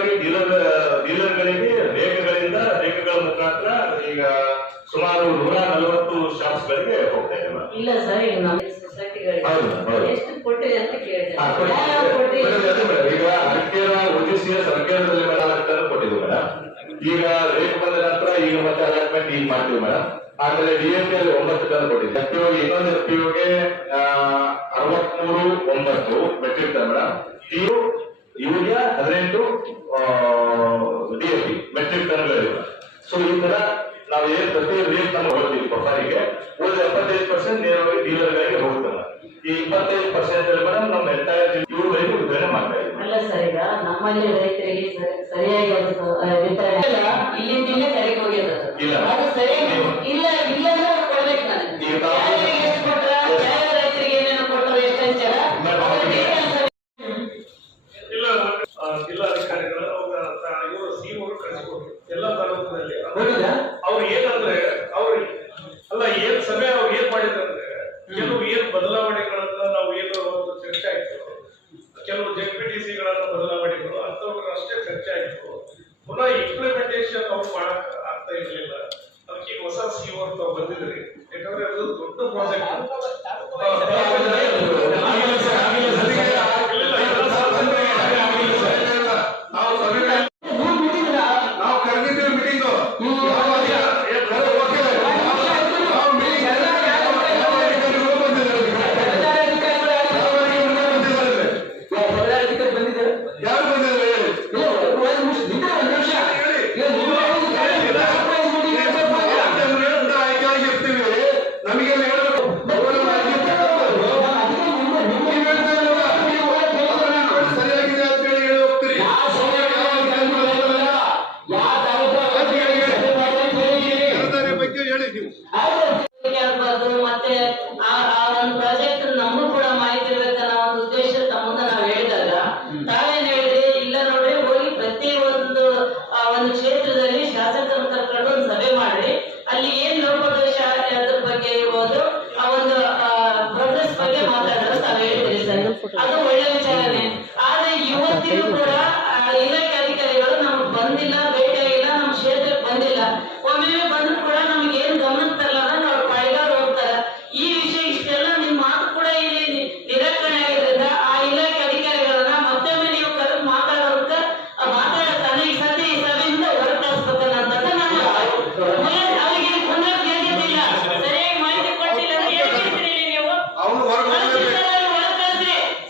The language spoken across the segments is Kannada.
ಮುಖ್ಯವಾಗಿ ಡೀಲರ್ಗಳಿಗೆ ರೇಖೆಗಳ ಮುಖಾಂತರ ಈಗ ಸುಮಾರು 140 ಶಾಪ್ಸ್ಗಳಿಗೆ ಹೋಗ್ತಾ ಇದೆ. ಇಲ್ಲ ಸರ್, ಈಗ ನಮ್ಮ ಸೊಸೈಟಿಗಳಿಗೆ ಎಷ್ಟು ಕೊಟ್ಟಿದೆ ಅಂತ ಕೇಳಿದೆ. ಈಗ ಅರಕೇರ OGCS ಅರಕೇರದಲ್ಲಿ ಕೊಟ್ಟಿದ್ವಿ ಮೇಡಮ್. ಈಗ ರೇಟ್ ಬಂದ ನಂತರ ಈಗ ಮತ್ತೆ ಅಲಾಟ್ಮೆಂಟ್ ಈಗ ಮಾಡ್ತೀವಿ ಮೇಡಮ್. ಆಮೇಲೆ DAP ಅಲ್ಲಿ 9 ಟನ್ ಕೊಟ್ಟಿದ್ದೆ. ಇನ್ನೊಂದು FPOಗೆ 63.9 metric ton madam. Urea 18 DAP metric ಟನ್ಗಳಿವೆ. ಸೊ ಈ ತರ ನಾವು ಏನ್ ಪ್ರತಿ ರೇಟ್ ನಮ್ಮ ಹೋಗ್ತೀವಿ ಪ್ರೊಫೈಲ್ಗೆ, ಉಳಿದ 75% ನೇರವಾಗಿ ಡೀಲರ್ಗಳಿಗೆ ಹೋಗ್ತದೆ. ಈ 25% ಮೇಡಮ್ ನಮ್ಮ ಎಂಟೈರ್ ಇವುಗಳಿಗೆ ವಿತರಣೆ ಮಾಡ್ತಾ ಇದ್ದೀವಿ. ಅಲ್ಲ ಸರ್, ಈಗ ನಮ್ಮಲ್ಲಿ ರೈತರಿಗೆ ಸರಿಯಾಗಿ ಇಲ್ಲಿಂದ ಕರೆಗೆ ಹೋಗ್ಯದ ಅದು ಸರಿಯಾಗಿ ಇಲ್ಲ ಇಲ್ಲ ಕೊಡ್ಬೇಕು. ನಾನು ರೈತರಿಗೆ ಏನೇನು ಕೊಟ್ಟರು ಎಷ್ಟು ಹಂಚಾರ ಜಿಲ್ಲಾಧಿಕಾರಿಗಳು ಇವರು ಸಿಒರು ಕಳಿಸ್ಕೊಡ್ರು ಎಲ್ಲ ತಾಲೂಕಿನಲ್ಲಿ. ಅವ್ರು ಏನಂದ್ರೆ ಅಲ್ಲ ಏನ್ ಸಭೆ ಅವ್ರು ಏನ್ ಮಾಡಿದ್ರಂದ್ರೆ ಕೆಲವು ಏನ್ ಬದಲಾವಣೆಗಳನ್ನ ನಾವು ಏನು ಒಂದು ಚರ್ಚೆ ಆಯ್ತು, ಕೆಲವು JPTCಗಳನ್ನ ಬದಲಾವಣೆಗಳು ಅಂತವ್ರು ಅಷ್ಟೇ ಚರ್ಚೆ ಆಯ್ತು. ಪುನಃ ಇಂಪ್ಲಿಮೆಂಟೇಷನ್ ಅವ್ರು ಮಾಡಕ್ ಆಗ್ತಾ ಇರ್ಲಿಲ್ಲ. ಅದಕ್ಕೆ ಹೊಸ ಸಿಒ ತಾವು ಬಂದಿದ್ರಿ, ಯಾಕಂದ್ರೆ ಅದು ದೊಡ್ಡ ಪ್ರಾಜೆಕ್ಟ್. ಮತ್ತೆ ಆ ಒಂದು ಪ್ರಾಜೆಕ್ಟ್ ನಮಗೂ ಕೂಡ ಮಾಹಿತಿ ಇರ್ಬೇಕನ್ನೋ ಒಂದು ಉದ್ದೇಶ ತಮ್ಮನ್ನ ನಾವು ಹೇಳಿದಾಗ ತಾವೇನ್ ಹೇಳಿದ್ರೆ, ಇಲ್ಲ ನೋಡ್ರಿ ಹೋಗಿ ಪ್ರತಿ ಒಂದು ಕ್ಷೇತ್ರದಲ್ಲಿ ಶಾಸಕರನ್ನ ಕರ್ಕೊಂಡು ಒಂದು ಸಭೆ ಮಾಡ್ರಿ, ಅಲ್ಲಿ ಏನ್ ಲೋಪದೋಷ ಅದ್ರ ಬಗ್ಗೆ ಇರ್ಬೋದು, ಆ ಒಂದು ಪ್ರೋಗ್ರೆಸ್ ಬಗ್ಗೆ ಮಾತಾಡೋದು ತಾವ್ ಹೇಳಿದ್ರಿ ಸರ್. ಅದು ಒಳ್ಳೆ ವಿಚಾರನೆ. ಆದ್ರೆ ಇವತ್ತಿಗೂ ಕೂಡ ಇಲಾಖೆ ಅಧಿಕಾರಿಗಳು ನಮ್ಗೆ ಬಂದಿಲ್ಲ, ಭೇಟಿಯಾಗಿಲ್ಲ, ನಮ್ಮ ಕ್ಷೇತ್ರಕ್ಕೆ ಬಂದಿಲ್ಲ. ಒಮ್ಮೆ ಬಂದ್ರು ಕೂಡ ನಮ್ಗೆ ಏನ್ ಗಮನಕ್ಕೆ ತರಲ್ಲ, ಅವ್ರು ಪಾಯ್ಗಾರ್ ಹೋಗ್ತಾರೆ. ಈ ವಿಷಯ ಇಷ್ಟೆಲ್ಲ ನಿಮ್ ಮಾತು ಕೂಡ ಇಲ್ಲಿ ನಿರಾಕರಣೆ ಆಗಿದ್ರಿಂದ ಆ ಇಲಾಖೆ ಅಧಿಕಾರಿಗಳನ್ನ ಮತ್ತೊಮ್ಮೆ ನೀವು ಕರೆದು ಮಾತಾಡೋದಕ್ಕೆ ಮಾತಾಡ್ತಾನೆ ಈ ಸಭೆಯಿಂದ ಹೊರತಾಸ್ಬೇಕಲ್ಲ ಅಂತಂದ್ರೆ ನಾನು ಅವರಿಗೆ ಪುನರ್ ಕೇಳಿದ್ದಿಲ್ಲ, ಸರಿಯಾಗಿ ಮಾಹಿತಿ ಕೊಟ್ಟಿಲ್ಲ ಅಂತ ಹೇಳ್ತಿರ್ತೀರಿ ನೀವು. ಹೊರತಾಸ್ರಿ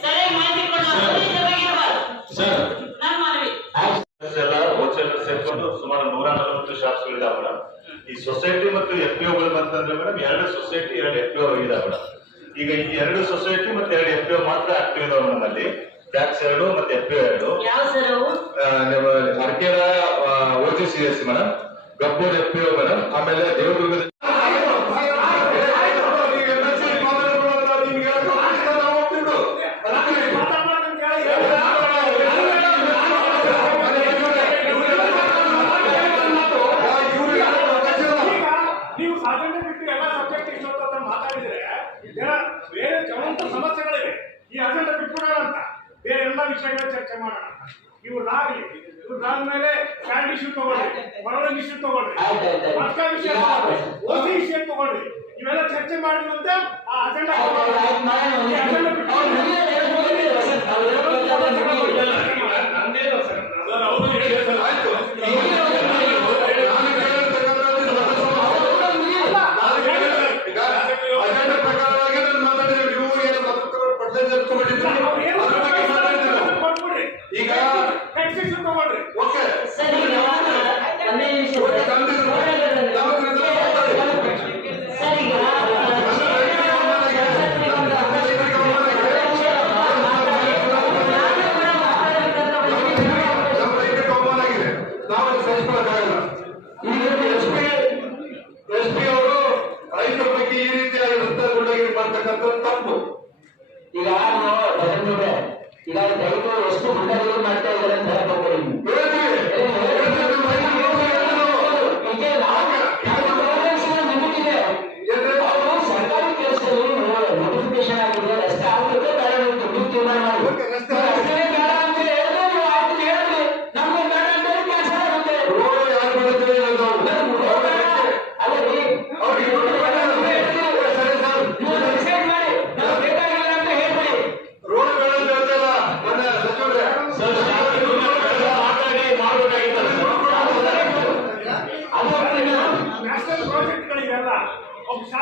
ಸರಿಯಾಗಿ ಮಾಹಿತಿ ಕೊಡೋದು ನನ್ನ ಮನವಿ. ಸೇರ್ಕೊಂಡು ಸುಮಾರು 140 ಶಾಪ್ಸ್ಗಳಿದಾವೆ ಮೇಡಮ್. ಈ ಸೊಸೈಟಿ ಮತ್ತು FPOಗಳು ಬಂತಂದ್ರೆ ಮೇಡಮ್ 2 ಸೊಸೈಟಿ 2 FPO ಇದಾವೆ ಮೇಡಮ್. ಈಗ ಈ 2 ಸೊಸೈಟಿ ಮತ್ತೆ 2 FPO ಮಾತ್ರ ಆಕ್ಟಿವ್ ಇದಾವೆ ನಮ್ಮಲ್ಲಿ. ಟ್ಯಾಕ್ಸ್ 2 ಮತ್ತೆ FPO 2. ಯಾವ ಸರ್ ಅವು? ಅರಕೇರ OGCS madam, Gabbur FPO madam, ಆಮೇಲೆ ದೇವದುರ್ಗದ ಬೇರೆ ಜ್ವಲಂತ ಸಮಸ್ಯೆಗಳಿವೆ. ಈ ಅಜೆಂಡಾ ಬಿಟ್ಬಿಡೋಣ ಅಂತ ಬೇರೆ ಎಲ್ಲ ವಿಷಯಗಳ ಚರ್ಚೆ ಮಾಡೋಣ. ಇವ್ರದ್ದಾಗಲಿ ಇವ್ರದಾದ್ಮೇಲೆ ಸ್ಟ್ಯಾಂಡ್ ಇಶ್ಯೂ ತಗೊಳ್ಳಿ, ಹೊರಗಡೆ ಇಶ್ಯೂ ತಗೊಳ್ಳಿ, ಪಕ್ಕ ವಿಷಯ OC ವಿಷಯ ತಗೊಳ್ಳಿ. ಇವೆಲ್ಲ ಚರ್ಚೆ ಮಾಡಿದಂತೆ ಆ ಅಜೆಂಡಾ ತಪ್ಪು. ಈಗ ಈಗ ರೈತರು ಎಷ್ಟು ಗುಂಡಗಳು ಮಾಡ್ತಾ ಇದ್ದಾರೆ ಅಂತ ಹೇಳ್ಬೋದು.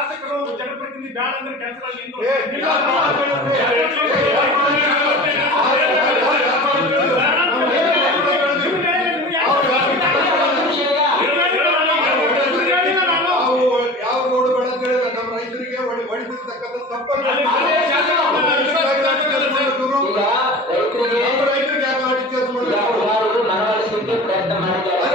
ಶಾಸಕರು ಜನಪ್ರತಿನಿಧಿ ಬ್ಯಾಡ ಅಂದ್ರೆ ಕ್ಯಾನ್ಸಲ್ ಆಗಿ ಯಾವ ರೋಡ್ ಬೇಡ ಅಂತ ಹೇಳಿದ್ರೆ ನಮ್ಮ ರೈತರಿಗೆ ಹೊಡಿಸಿರ್ತಕ್ಕಂಥ ತಪ್ಪನ್ನು ರೈತರಿಗೆ ಯಾಕೆ ಮಾಡಿದ್ದೆ ಮನವೊಲಿಸಲಿಕ್ಕೆ ಪ್ರಯತ್ನ ಮಾಡಿದ್ದಾರೆ.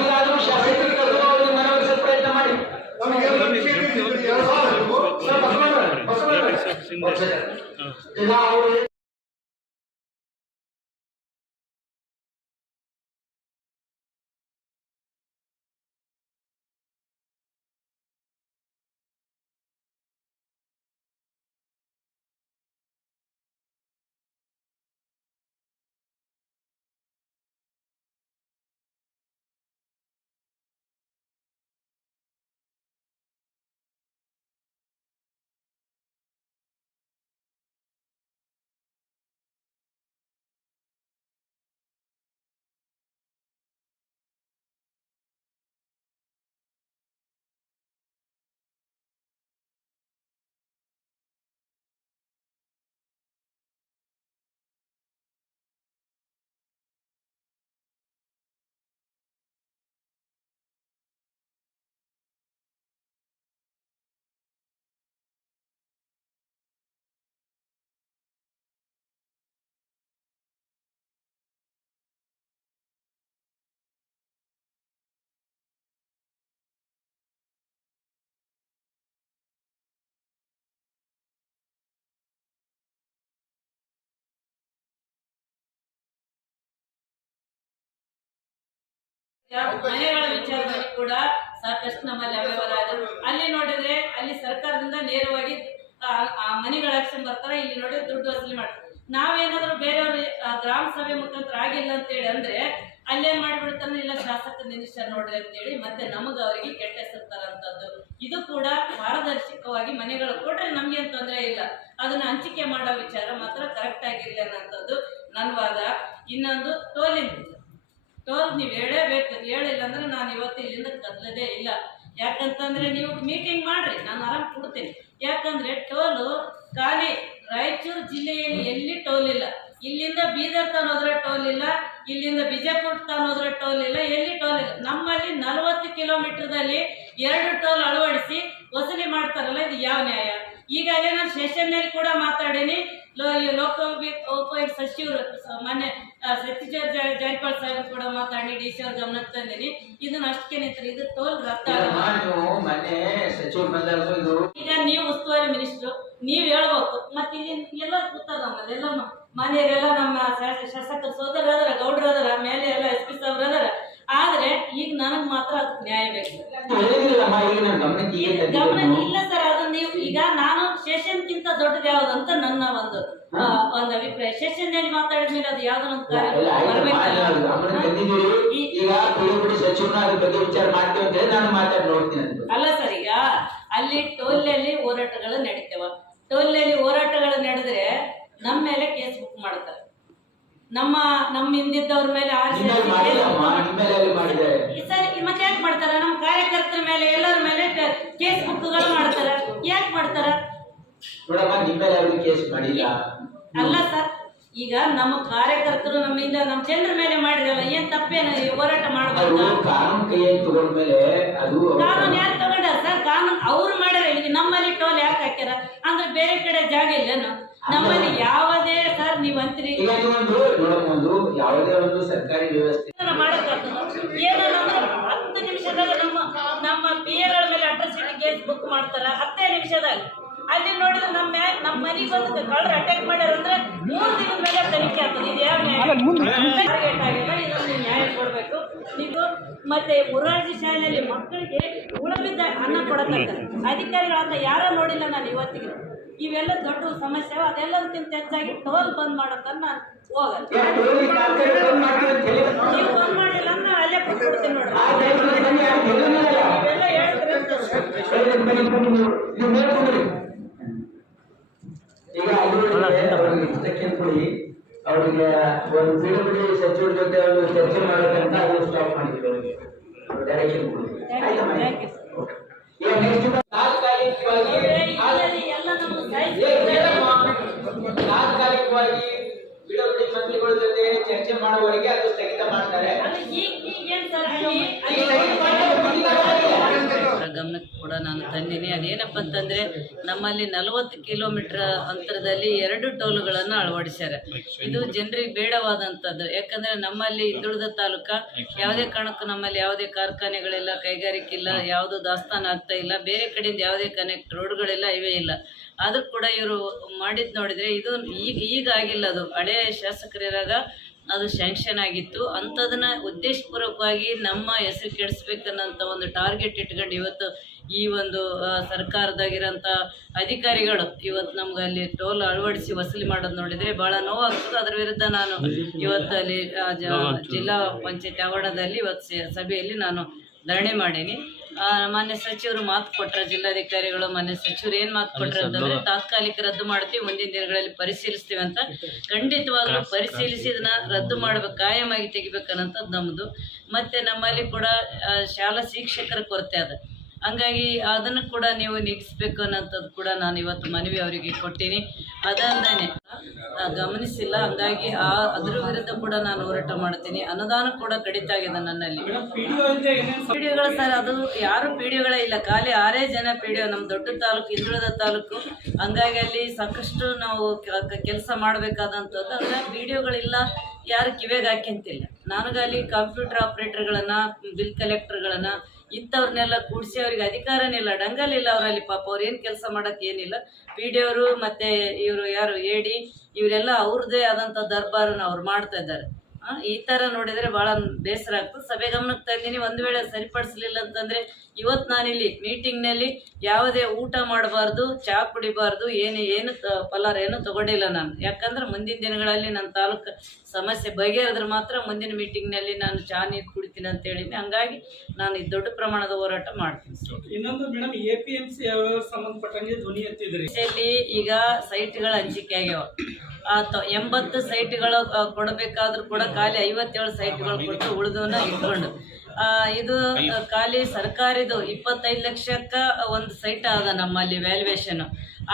ಈಗಾದ್ರೂ ಶಾಸಕರಿಗೆ ಮನವೊಲಿಸಲು ಪ್ರಯತ್ನ ಮಾಡಿ. ಮನೆಗಳ ವಿಚಾರದಲ್ಲಿ ಕೂಡ ಸಾಕಷ್ಟು ನಮ್ಮಲ್ಲಿ ಅವ್ಯವಹಾರ ಇದೆ. ಅಲ್ಲಿ ನೋಡಿದ್ರೆ ಅಲ್ಲಿ ಸರ್ಕಾರದಿಂದ ನೇರವಾಗಿ ಆ ಮನೆಗಳ ಆಕ್ಷನ್ ಬರ್ತಾರೆ, ಇಲ್ಲಿ ನೋಡಿದ್ರೆ ದುಡ್ಡು ವಸೂಲಿ ಮಾಡ್ತಾರೆ. ನಾವೇನಾದ್ರೂ ಬೇರೆಯವ್ರ ಗ್ರಾಮ ಸಭೆ ಮುಖಾಂತರ ಆಗಿಲ್ಲ ಅಂತೇಳಿ ಅಂದ್ರೆ ಅಲ್ಲೇನ್ ಮಾಡ್ಬಿಡ್ತಾನೆ, ಇಲ್ಲ ಶಾಸಕ ನಿರೀಕ್ಷೆ ನೋಡ್ರಿ ಅಂತೇಳಿ ಮತ್ತೆ ನಮಗ ಅವರಿಗೆ ಕೆಟ್ಟ ಹೆಸರ್ತಾರಂತದ್ದು. ಇದು ಕೂಡ ಪಾರದರ್ಶಕವಾಗಿ ಮನೆಗಳು ಕೊಟ್ರೆ ನಮ್ಗೇನ್ ತೊಂದರೆ ಇಲ್ಲ, ಅದನ್ನ ಹಂಚಿಕೆ ಮಾಡೋ ವಿಚಾರ ಮಾತ್ರ ಕರೆಕ್ಟ್ ಆಗಿರ್ಲಿ ಅನ್ನೋಂಥದ್ದು ನನ್ನ ವಾದ. ಇನ್ನೊಂದು ಟೋಲ್ ನೀವು ಹೇಳೇಬೇಕು, ಹೇಳಿಲ್ಲ ಅಂದ್ರೆ ನಾನು ಇವತ್ತು ಇಲ್ಲಿಂದ ಕದಲದೇ ಇಲ್ಲ. ಯಾಕಂತಂದ್ರೆ ನೀವು ಮೀಟಿಂಗ್ ಮಾಡ್ರಿ, ನಾನು ಆರಾಮ್ ಕೊಡ್ತೀನಿ. ಯಾಕಂದ್ರೆ ಟೋಲು ಖಾಲಿ ರಾಯಚೂರು ಜಿಲ್ಲೆಯಲ್ಲಿ ಎಲ್ಲಿ ಟೋಲ್ ಇಲ್ಲ. ಇಲ್ಲಿಂದ ಬೀದರ್ ತಾನೋದ್ರೆ ಟೋಲ್ ಇಲ್ಲ, ಇಲ್ಲಿಂದ ಬಿಜಾಪುರ ತಾನೋದ್ರೆ ಟೋಲ್ ಇಲ್ಲ, ಎಲ್ಲಿ ಟೋಲ್ ಇಲ್ಲ. ನಮ್ಮಲ್ಲಿ 40 ಕಿಲೋಮೀಟರ್ದಲ್ಲಿ 2 ಟೋಲ್ ಅಳವಡಿಸಿ ವಸೂಲಿ ಮಾಡ್ತಾರಲ್ಲ, ಇದು ಯಾವ ನ್ಯಾಯ? ಈಗಾಗಲೇ ನಾನು ಸೆಷನ್ನಲ್ಲಿ ಕೂಡ ಮಾತಾಡೀನಿ. ಲೋಕೋಪಯೋಗ ಸಚಿವರು ಮೊನ್ನೆ ಸತ್ಯಜಾರ್ ಜಾರಕಿಹೊಳಿ ಸಾಹೇಬ್ ಕೂಡ ಮಾತಾಡಿ ಡಿ ಸಿ ಅವ್ರ ಗಮನಕ್ಕೆ ತಂದಿನಿ. ಇದನ್ನ ಅಷ್ಟಕ್ಕೆ ನಿಂತಾರೆ, ಇದು ಟೋಲ್ ರದ್ದ. ಈಗ ನೀವು ಉಸ್ತುವಾರಿ ಮಿನಿಸ್ಟ್ರು, ನೀವ್ ಹೇಳ್ಬೇಕು. ಮತ್ತೆ ಇಲ್ಲಿ ಎಲ್ಲ ಕೂತಾರ ನಮ್ಮಲ್ಲಿ ಎಲ್ಲ ಮನೆಯವರೆಲ್ಲ ನಮ್ಮ ಶಾಸಕರು ಸೋದರ ಅದರ, ಗೌಡ್ರ ಅದರ, ಮೇಲೆ ಎಲ್ಲ ಎಸ್ ಪಿ ಸಾಹೇಬ್ರ ಅದರ. ಆದ್ರೆ ಈಗ ನನಗ್ ಮಾತ್ರ ಅದಕ್ಕೆ ನ್ಯಾಯ ಬೇಕು. ಗಮನ ಇಲ್ಲ ಸರ್, ಅದು ನೀವು ಈಗ ನಾನು ಸೆಷನ್ಗಿಂತ ದೊಡ್ಡದು ಯಾವ್ದಂತ ನನ್ನ ಒಂದು ಅಭಿಪ್ರಾಯ. ಸೆಷನ್ನಲ್ಲಿ ಮಾತಾಡಿದ್ಮೇಲೆ ಅದು ಯಾವ್ದೋ ಒಂದು ಅಲ್ಲ ಸರ್. ಈಗ ಅಲ್ಲಿ ಟೋಲ್ನಲ್ಲಿ ಹೋರಾಟಗಳು ನಡೀತೇವ. ಟೋಲ್ನಲ್ಲಿ ಹೋರಾಟಗಳು ನಡೆದ್ರೆ ನಮ್ಮ ಮೇಲೆ ಕೇಸ್ ಬುಕ್ ಮಾಡ್ತಾರೆ. ನಮ್ಮ ಹಿಂದಿದ್ದವ್ರ ಮೇಲೆ ಸರಿ ಮತ್ತೆ ಯಾಕೆ ಮಾಡ್ತಾರ? ನಮ್ಮ ಕಾರ್ಯಕರ್ತರ ಮೇಲೆ ಎಲ್ಲರ ಮೇಲೆ ಕೇಸ್ ಬುಕ್ಗಳು ಮಾಡ್ತಾರ. ಯಾಕೆ ಮಾಡ್ತಾರ? ಅಲ್ಲ ಸರ್, ಈಗ ನಮ್ಮ ಕಾರ್ಯಕರ್ತರು ನಮ್ಮಿಂದ ನಮ್ಮ ಜನರ ಮೇಲೆ ಮಾಡಿರಲ್ಲ, ಏನ್ ತಪ್ಪೇನು ಹೋರಾಟ ಮಾಡ್ಬೋದು? ಕಾನೂನು ಯಾರು ತಗೊಂಡ ಸರ್? ಕಾನೂನು ಅವ್ರು ಮಾಡ್ಯಾರ. ಈಗ ನಮ್ಮಲ್ಲಿ ಟೋಲ್ ಯಾಕೆ ಹಾಕ್ಯಾರ ಅಂದ್ರೆ ಬೇರೆ ಕಡೆ ಜಾಗ ಇಲ್ಲೇನು? ನಮ್ಮಲ್ಲಿ ಯಾವುದೇ ಸರ್ ನೀವು ಅಂತೀರಿ ಯಾವುದೇ ಒಂದು ಸರ್ಕಾರಿ ವ್ಯವಸ್ಥೆ ಏನಂದ್ರೆ 10 ನಿಮಿಷದಾಗ ನಮ್ಮ ಪಿಎಗಳ ಮೇಲೆ ಅಟ್ರಾಸಿಟಿ ಕೇಸ್ ಬುಕ್ ಮಾಡ್ತಾರ 10 ನಿಮಿಷದಾಗ. ಅಲ್ಲಿ ನೋಡಿದ್ರೆ ನಮ್ಮ ಮನೆಗೆ ಬಂದು ಕಳ್ಳರು ಅಟ್ಯಾಕ್ ಮಾಡ್ಯಾರ ಅಂದ್ರೆ 3 ದಿನದ ಮೇಲೆ ತನಿಖೆ ಆಗ್ತದೆ. ಇದು ಯಾವ ನ್ಯಾಯ? ಟಾರ್ಗೆಟ್ ಆಗಿಲ್ಲ, ಇದೊಂದು ನ್ಯಾಯ ಕೊಡ್ಬೇಕು ನೀವು. ಮತ್ತೆ ಮುರಾರ್ಜಿ ಶಾಲೆಯಲ್ಲಿ ಮಕ್ಕಳಿಗೆ ಉಳಬಿದ್ದ ಅನ್ನ ಕೊಡತಕ್ಕ ಅಧಿಕಾರಿಗಳಂತ ಯಾರ ನೋಡಿಲ್ಲ ನಾನು ಇವತ್ತಿಗೆ. ಇವೆಲ್ಲ ದೊಡ್ಡ ಸಮಸ್ಯೆ. ಅದೆಲ್ಲದಕ್ಕಿಂತ ಹೆಚ್ಚಾಗಿ ಟೋಲ್ ಬಂದ್ ಮಾಡತ್ತನ್ನ ಹೋಗಲ್ಲ. ನೀವು ಬಂದ್ ಮಾಡಿಲ್ಲ ಅಂದ್ರೆ ಅಲ್ಲೇ ಕೊಟ್ಬಿಡ್ತೀನಿ ನೋಡ್ರಿ. ಇವೆಲ್ಲ ಹೇಳ್ತೀರಿ. ಚರ್ಚೆ ಮಾಡೋದಂತ ಅದು ಸ್ಟಾಪ್ ಮಾಡಿದ್ರು ಅವರಿಗೆ ಡೈರೆಕ್ಷನ್ ಕೊಡಿದ್ರು. ಆಯ್ತಮ್ಮ? ಈಗ ನೆಕ್ಸ್ಟ್ ತಾತ್ಕಾಲಿಕವಾಗಿ ತಾತ್ಕಾಲಿಕವಾಗಿ ಬಿಡುಗಡೆ ಮಂತ್ರಿಗಳ ಜೊತೆ ಚರ್ಚೆ ಮಾಡುವವರೆಗೆ ಅದು ಸ್ಥಗಿತ ಮಾಡ್ತಾರೆ. ಗಮನಕ್ಕೆ ಕೂಡ ನಾನು ತಂದೀನಿ. ಅದೇನಪ್ಪ ಅಂತಂದ್ರೆ ನಮ್ಮಲ್ಲಿ 40 ಕಿಲೋಮೀಟರ್ ಅಂತರದಲ್ಲಿ 2 ಟೋಲ್ಗಳನ್ನು ಅಳವಡಿಸ್ಯಾರ. ಇದು ಜನರಿಗೆ ಬೇಡವಾದಂಥದ್ದು. ಯಾಕಂದ್ರೆ ನಮ್ಮಲ್ಲಿ ಹಿಂದುಳಿದ ತಾಲೂಕ, ಯಾವುದೇ ಕಾರಣಕ್ಕೂ ನಮ್ಮಲ್ಲಿ ಯಾವುದೇ ಕಾರ್ಖಾನೆಗಳಿಲ್ಲ, ಕೈಗಾರಿಕೆ ಇಲ್ಲ, ಯಾವುದು ದಾಸ್ತಾನು ಆಗ್ತಾ ಇಲ್ಲ, ಬೇರೆ ಕಡೆಯಿಂದ ಯಾವುದೇ ಕನೆಕ್ಟ್ ರೋಡ್ಗಳಿಲ್ಲ, ಇವೇ ಇಲ್ಲ. ಆದ್ರೂ ಕೂಡ ಇವರು ಮಾಡಿದ್ ನೋಡಿದ್ರೆ ಇದು ಈಗ ಆಗಿಲ್ಲ, ಅದು ಹಳೆಯ ಶಾಸಕರಿರಾಗ ಅದು ಸ್ಯಾಂಕ್ಷನ್ ಆಗಿತ್ತು. ಅಂಥದನ್ನ ಉದ್ದೇಶಪೂರ್ವಕವಾಗಿ ನಮ್ಮ ಹೆಸರು ಕೆಡಿಸ್ಬೇಕನ್ನೋಂಥ ಒಂದು ಟಾರ್ಗೆಟ್ ಇಟ್ಕೊಂಡು ಇವತ್ತು ಈ ಒಂದು ಸರ್ಕಾರದಾಗಿರೋಂಥ ಅಧಿಕಾರಿಗಳು ಇವತ್ತು ನಮ್ಗೆ ಅಲ್ಲಿ ಟೋಲ್ ಅಳವಡಿಸಿ ವಸೂಲಿ ಮಾಡೋದು ನೋಡಿದರೆ ಭಾಳ ನೋವಾಗ್ತದೆ. ಅದರ ವಿರುದ್ಧ ನಾನು ಇವತ್ತು ಅಲ್ಲಿ ಜಿಲ್ಲಾ ಪಂಚಾಯತ್ ಆವರಣದಲ್ಲಿ ಇವತ್ತು ಸಭೆಯಲ್ಲಿ ನಾನು ಧರಣಿ ಮಾಡೀನಿ. ಮಾನ್ಯ ಸಚಿವರು ಮಾತು ಕೊಟ್ಟರೆ, ಜಿಲ್ಲಾಧಿಕಾರಿಗಳು ಮಾನ್ಯ ಸಚಿವರು ಏನು ಮಾತು ಕೊಟ್ಟರೆ ಅಂತಂದರೆ ತಾತ್ಕಾಲಿಕ ರದ್ದು ಮಾಡ್ತೀವಿ, ಮುಂದಿನ ದಿನಗಳಲ್ಲಿ ಪರಿಶೀಲಿಸ್ತೀವಿ ಅಂತ. ಖಂಡಿತವಾಗ್ಲೂ ಪರಿಶೀಲಿಸಿ ಇದನ್ನ ರದ್ದು ಮಾಡಬೇಕು, ಕಾಯಮಾಗಿ ತೆಗಿಬೇಕನ್ನೋಂಥದ್ದು ನಮ್ಮದು. ಮತ್ತು ನಮ್ಮಲ್ಲಿ ಕೂಡ ಶಾಲಾ ಶಿಕ್ಷಕರ ಕೊರತೆ ಅದ. ಹಂಗಾಗಿ ಅದನ್ನು ಕೂಡ ನೀವು ನಿಗಿಸ್ಬೇಕು ಅನ್ನೋಂಥದ್ದು ಕೂಡ ನಾನು ಇವತ್ತು ಮನವಿ ಅವರಿಗೆ ಕೊಟ್ಟೀನಿ. ಅದಲ್ಲದೆ ಗಮನಿಸಿಲ್ಲ, ಹಂಗಾಗಿ ಅದ್ರ ವಿರುದ್ಧ ಕೂಡ ನಾನು ಹೋರಾಟ ಮಾಡ್ತೀನಿ. ಅನುದಾನ ಕೂಡ ಕಡಿತ ಆಗಿದೆ ನನ್ನಲ್ಲಿ. ಪಿಡಿಒಗಳು ಸರ್, ಅದು ಯಾರು ಪಿಡಿಒಗಳೇ ಇಲ್ಲ, ಖಾಲಿ 6 ಜನ ಪಿಡಿಒ ನಮ್ಮ ದೊಡ್ಡ ತಾಲೂಕು, ಹಿಂದುಳಿದ ತಾಲೂಕು. ಹಂಗಾಗಿ ಅಲ್ಲಿ ಸಾಕಷ್ಟು ನಾವು ಕೆಲಸ ಮಾಡಬೇಕಾದಂಥದ್ದು. ಅಂದರೆ ಪಿಡಿಒಗಳಿಲ್ಲ, ಯಾರು ಕಿವೆಗೆ ಹಾಕ್ಯಂತಿಲ್ಲ. ನನಗಲ್ಲಿ ಕಂಪ್ಯೂಟರ್ ಆಪ್ರೇಟರ್ಗಳನ್ನು, ಬಿಲ್ ಕಲೆಕ್ಟರ್ಗಳನ್ನು ಇಂಥವ್ರನ್ನೆಲ್ಲ ಕೂಡಿಸಿ ಅವ್ರಿಗೆ ಅಧಿಕಾರನೇ ಇಲ್ಲ, ಡಂಗಲಿಲ್ಲ ಅವರಲ್ಲಿ. ಪಾಪ ಅವ್ರು ಏನು ಕೆಲಸ ಮಾಡೋಕ್ಕೆ ಏನಿಲ್ಲ. ಪಿ ಡಿ ಅವರು ಮತ್ತು ಇವರು ಯಾರು AD ಇವರೆಲ್ಲ ಅವ್ರದ್ದೇ ಆದಂಥ ದರ್ಬಾರನ್ನು ಅವ್ರು ಮಾಡ್ತಾ ಇದ್ದಾರೆ. ಈ ಥರ ನೋಡಿದರೆ ಭಾಳ ಬೇಸರ ಆಗ್ತದೆ. ಸಭೆ ಗಮನಕ್ಕೆ ತಂದೀನಿ. ಒಂದು ವೇಳೆ ಸರಿಪಡಿಸಲಿಲ್ಲ ಅಂತಂದರೆ ಇವತ್ತು ನಾನಿಲ್ಲಿ ಮೀಟಿಂಗ್ನಲ್ಲಿ ಯಾವುದೇ ಊಟ ಮಾಡಬಾರ್ದು, ಚಹಾ ಕುಡಿಬಾರ್ದು, ಏನು ಪಲಾರ ಏನು ತೊಗೊಂಡಿಲ್ಲ ನಾನು. ಯಾಕಂದ್ರೆ ಮುಂದಿನ ದಿನಗಳಲ್ಲಿ ನನ್ನ ತಾಲೂಕು ಸಮಸ್ಯೆ ಬಗೆಹರಿದ್ರೆ ಮಾತ್ರ ಮುಂದಿನ ಮೀಟಿಂಗ್ನಲ್ಲಿ ನಾನು ಚಹಾ ನೀರು ಕುಡಿತೀನಿ ಅಂತ ಹೇಳಿದ್ದೀನಿ. ಹಂಗಾಗಿ ನಾನು ಈ ದೊಡ್ಡ ಪ್ರಮಾಣದ ಹೋರಾಟ ಮಾಡ್ತೀನಿ. ಇನ್ನೊಂದು ಮೇಡಮ್, APMC ಸಂಬಂಧಪಟ್ಟಂಗೆ ಧ್ವನಿ ಎತ್ತಿದ್ರಿ. ಈಗ ಸೈಟ್ಗಳ ಹಂಚಿಕೆ ಆಗ್ಯಾವ. 80 ಸೈಟ್ಗಳು ಕೊಡಬೇಕಾದ್ರೂ ಕೂಡ ಖಾಲಿ 57 ಸೈಟ್ಗಳು ಕೊಟ್ಟು ಉಳಿದವನ್ನ ಇಟ್ಕೊಂಡು ಇದು ಖಾಲಿ ಸರ್ಕಾರಿದು 25 ಲಕ್ಷಕ್ಕೆ ಒಂದು ಸೈಟ್ ಅದ ನಮ್ಮಲ್ಲಿ ವ್ಯಾಲ್ಯೂಯೇಷನ್.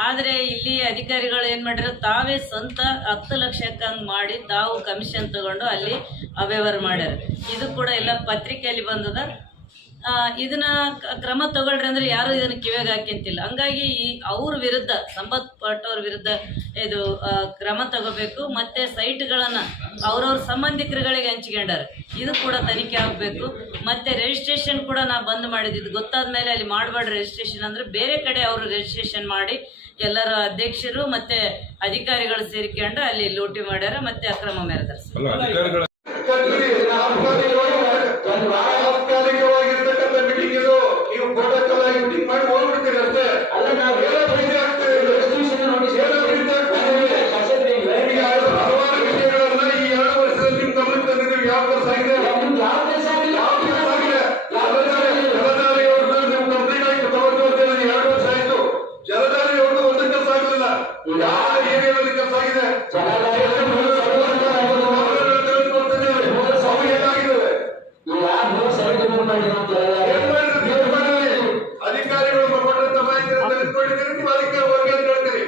ಆದರೆ ಇಲ್ಲಿ ಅಧಿಕಾರಿಗಳು ಏನು ಮಾಡಿರೋ ತಾವೇ ಸ್ವಂತ 10 ಲಕ್ಷಕ್ಕೆ ಹಂಗೆ ಮಾಡಿ ತಾವು ಕಮಿಷನ್ ತಗೊಂಡು ಅಲ್ಲಿ ಅವ್ಯವಹಾರ ಮಾಡ್ಯಾರ. ಇದು ಕೂಡ ಎಲ್ಲ ಪತ್ರಿಕೆಯಲ್ಲಿ ಬಂದದ. ಇದನ್ನ ಕ್ರಮ ತಗೊಳ್ರಿ ಅಂದ್ರೆ ಯಾರು ಇದನ್ನ ಕಿವಿಗೆ ಹಾಕ್ಯಂತಿಲ್ಲ. ಹಂಗಾಗಿ ಅವ್ರ ವಿರುದ್ಧ, ಸಂಪತ್ ಅವ್ರ ವಿರುದ್ಧ ಇದು ಕ್ರಮ ತಗೋಬೇಕು. ಮತ್ತೆ ಸೈಟ್ಗಳನ್ನ ಅವ್ರವ್ರ ಸಂಬಂಧಿಕರುಗಳಿಗೆ ಹಂಚ್ಕೊಂಡಾರೆ, ಇದು ಕೂಡ ತನಿಖೆ ಆಗಬೇಕು. ಮತ್ತೆ ರಿಜಿಸ್ಟ್ರೇಷನ್ ಕೂಡ ನಾ ಬಂದ್ ಮಾಡಿದ್ದು ಗೊತ್ತಾದ ಮೇಲೆ ಅಲ್ಲಿ ಮಾಡಬೇಡ್ರಿ ರಿಜಿಸ್ಟ್ರೇಷನ್ ಅಂದ್ರೆ ಬೇರೆ ಕಡೆ ಅವರು ರಿಜಿಸ್ಟ್ರೇಷನ್ ಮಾಡಿ ಎಲ್ಲರ ಅಧ್ಯಕ್ಷರು ಮತ್ತೆ ಅಧಿಕಾರಿಗಳು ಸೇರಿಕೊಂಡು ಅಲ್ಲಿ ಲೂಟಿ ಮಾಡ್ಯಾರ, ಮತ್ತೆ ಅಕ್ರಮ ಮೆರೆದಾರ. ಮೀಟಿಂಗ್ ಇದು ನೀವು ಪ್ರೋಟೋಕಾಲ್ ಆಗಿ ಮೀಟಿಂಗ್ ಮಾಡಿ ಹೋಗ್ಬಿಡ್ತೀರಿ ಅಷ್ಟೇ. ಅಲ್ಲ, ನಾವು ಹಲವಾರು ವಿಷಯಗಳನ್ನ ಈ 2 ವರ್ಷದಲ್ಲಿ ನಿಮ್ ಗಮನಕ್ಕೆ ತಂದಿದ್ದೀವಿ. ಯಾವ ಕೆಲಸ ಆಗಿದೆ, ಜಲಧಾರಿ ಅವ್ರದ್ದು ನಿಮ್ ಕಂಪ್ಲೀಟ್ ಆಯ್ತು, ತಗೊಂಡು 2 ವರ್ಷ ಆಯ್ತು. ಜಲಧಾರಿ ಅವ್ರದ್ದು ಒಂದು ಕೆಲಸ ಆಗಲಿಲ್ಲ. ಯಾವ ಏರಿಯಾದಲ್ಲಿ ಕೆಲಸ ಆಗಿದೆ, ಅಧಿಕಾರಿಗಳು ಕೊಟ್ಟಂತ ಮಾಹಿತಿಯನ್ನು ತೆಗೆದುಕೊಂಡಿದ್ದೀರಿ. ನೀವು ಅದಕ್ಕೆ ಹೋಗಿ ಅಂತ ಹೇಳ್ತೀರಿ.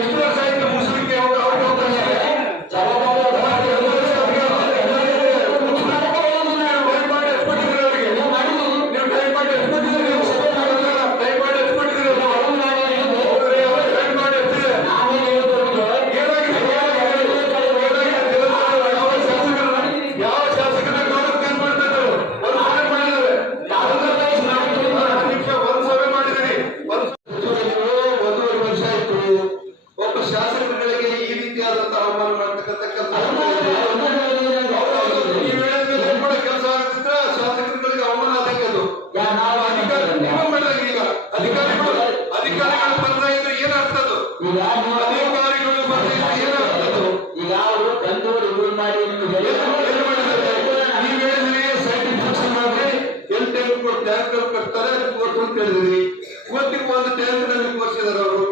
ಎಷ್ಟು ವರ್ಷ ಆಯ್ತು ಮುಸ್ಲಿಂಗೆ ಶಾಸಕರುಗಳಿಗೆ ಈ ರೀತಿಯಾದಂತಹ ಅವಮಾನ ಮಾಡತಕ್ಕಂಥ ಕೆಲಸ ಆಗ್ತಿದ್ರೆ ಶಾಸಕರುಗಳಿಗೆ ಅವಮಾನ ಆದಂಗೆ ಅದು. ಈಗ ಅಧಿಕಾರಿಗಳು ಬರ್ತಾ ಇದ್ರೆ ಏನಾಗ್ತದ್ದು, ಅಧಿಕಾರಿಗಳು ಬರ್ತಾ ಇದ್ರೆ ಏನಾಗ್ತದ್ದು. ಈಗ ಅವರು ತಂದೂರು ನೀವು ಹೇಳಿದ್ರಿ ಸರ್ಟಿಫಿಕೇಶನ್ ಮಾಡಿ ಎಲ್ಲಿ ಟ್ಯಾಂಕ್ ಕಟ್ತಾರೆ ಅಂತ ಹೇಳಿದ್ರಿ. ಇವತ್ತಿಗೆ ಒಂದು ಟ್ಯಾಂಕ್ ನಲ್ಲಿ ತೋರಿಸಿದಾರೆ ಅವರು.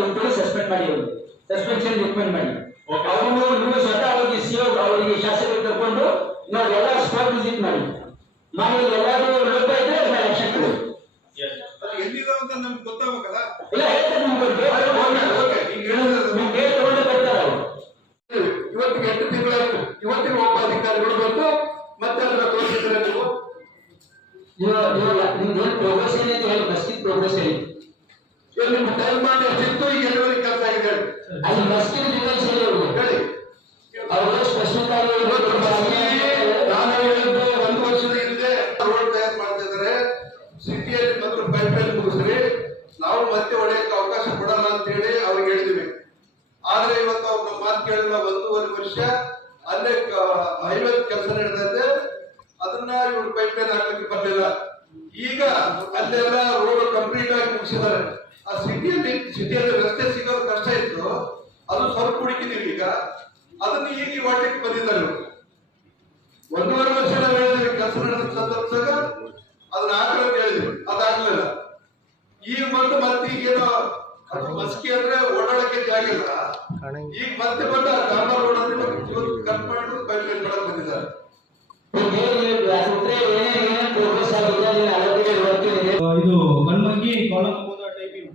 ಮತ್ತೆ ಸಸ್ಪೆಂಡ್ ಮಾಡಿ ಅವರು ಸಸ್ಪೆನ್ಷನ್ ರಿಕಮೆಂಡ್ ಮಾಡಿ Okay. ಅವನು ನೀವು ಸ್ವತಃ ಅವರಿಗೆ ಸಿಒ ಅವರಿಗೆ ಶಾಸಕರು ಕರ್ಕೊಂಡು ನಾವು ಎಲ್ಲ ಸ್ಪಾಟ್ ವಿಸಿಟ್ ಮಾಡಿ ಎಲ್ಲರೂ ಲೋಪ ಇದ್ರೆ ಆಕ್ಷನ್ ಕೊಡಿ. ಎಲ್ಲಿದಾವ ಅಂತ ನಮ್ಗೆ ಗೊತ್ತಾಗಬೇಕಲ್ಲ. ಇಲ್ಲ ಹೇಳ್ತಾರೆ ನಿಮ್ಗೆ ನಿಮ್ಗೆ ತಗೊಂಡು ಬರ್ತಾರೆ ಅವರು. ಇವತ್ತಿಗೆ 8 ತಿಂಗಳಾಯ್ತು. ಇವತ್ತಿನ ಒಬ್ಬ ಅಧಿಕಾರಿಗಳು ಬಂದು ಮತ್ತೆ ಅದನ್ನ ತೋರಿಸಿದ್ರೆ ನಿಮ್ದು ಪ್ರೋಗ್ರೆಸ್ ಏನಿದೆ ಹೇಳಿ ಬಸ್ಕಿನ ಪ್ರೋಗ್ರೆಸ್ ಹೇಳಿ. ಇವಾಗ ನಿಮ್ಮ ಟೈಮ್ ಮಾಡಿ ಅಷ್ಟಿತ್ತು, ಈಗ ಎಲ್ಲವರಿಗೆ ಕೆಲಸ ಆಗಿದೆ ಹೇಳಿ. ಅಲ್ಲಿ ಬಸ್ಕಿನ ಡೀಟೇಲ್ಸ್ ಹೇಳಿ ಹೇಳಿ. ಅವರು ಸ್ಪೆಷಲ್ ನಾನು ಹೇಳಿದ್ದು 1 ವರ್ಷದ ಹಿಂದೆ ರೋಡ್ ತಯಾರು ಮಾಡ್ತಾ ಇದ್ದಾರೆ. ಸಿಟಿಯಲ್ಲಿ ಮಾತ್ರ ಪೈಪ್ ಲೈನ್ ಮುಗಿಸ್ರಿ, ನಾವು ಮತ್ತೆ ಹೊಡೆಯಕ್ಕೆ ಅವಕಾಶ ಕೊಡಲ್ಲ ಅಂತ ಹೇಳಿ ಅವ್ರಿಗೆ ಹೇಳಿದ್ವಿ. ಆದ್ರೆ ಇವತ್ತು ಅವ್ರ ಮಾತು ಕೇಳಿಲ್ಲ. 1.5 ವರ್ಷ ಅಲ್ಲೇ ಹೈವೇ ಕೆಲಸ ನಡೆದಿದೆ. ಅದನ್ನ ಇವ್ರು ಪೈಪ್ ಲೈನ್ ಹಾಕಲಿಕ್ಕೆ ಬರಲಿಲ್ಲ. ಈಗ ಅಲ್ಲೆಲ್ಲ ರೋಡ್ ಕಂಪ್ಲೀಟ್ ಆಗಿ ಮುಗಿಸಿದ್ದಾರೆ. ಆ ಸಿಟಿಯಲ್ಲಿ ರಸ್ತೆ ಸಿಗೋದು ಕಷ್ಟ ಇತ್ತು, ಅದು ಸ್ವಲ್ಪ ಹುಡುಕಿದೀವಿ. ಈಗ ಅದನ್ನ ಈಗ ವಾಟಕ್ಕೆ ಬಂದಿದ್ದಾರೆ. 1.5 ವರ್ಷ ನಾವು ಹೇಳಿದ್ವಿ ಕೆಲಸ ನಡೆದ ಸಂದರ್ಭದಾಗ ಅದನ್ನ ಹಾಕಲಂತ ಹೇಳಿದ್ವಿ, ಅದಾಗ್ಲಿಲ್ಲ. ಈಗ ಮತ್ತೆ ಈಗೇನೋ ಮಸ್ಕಿ ಅಂದ್ರೆ ಓಡಾಡಕ್ಕೆ ಜಾಗ ಇಲ್ಲ. ಈಗ ಮತ್ತೆ ಬಂದ ಡಾಂಬರ್ ರೋಡ್ ಅಂದ್ರೆ ಇವತ್ತು ಕಟ್ ಮಾಡಿದ್ರು ಪೈಪ್ ಲೈನ್ ಮಾಡಕ್ ಬಂದಿದ್ದಾರೆ. ಇದು ಕಣ್ಮಂಗಿ ಟೈಪಿಂಗ್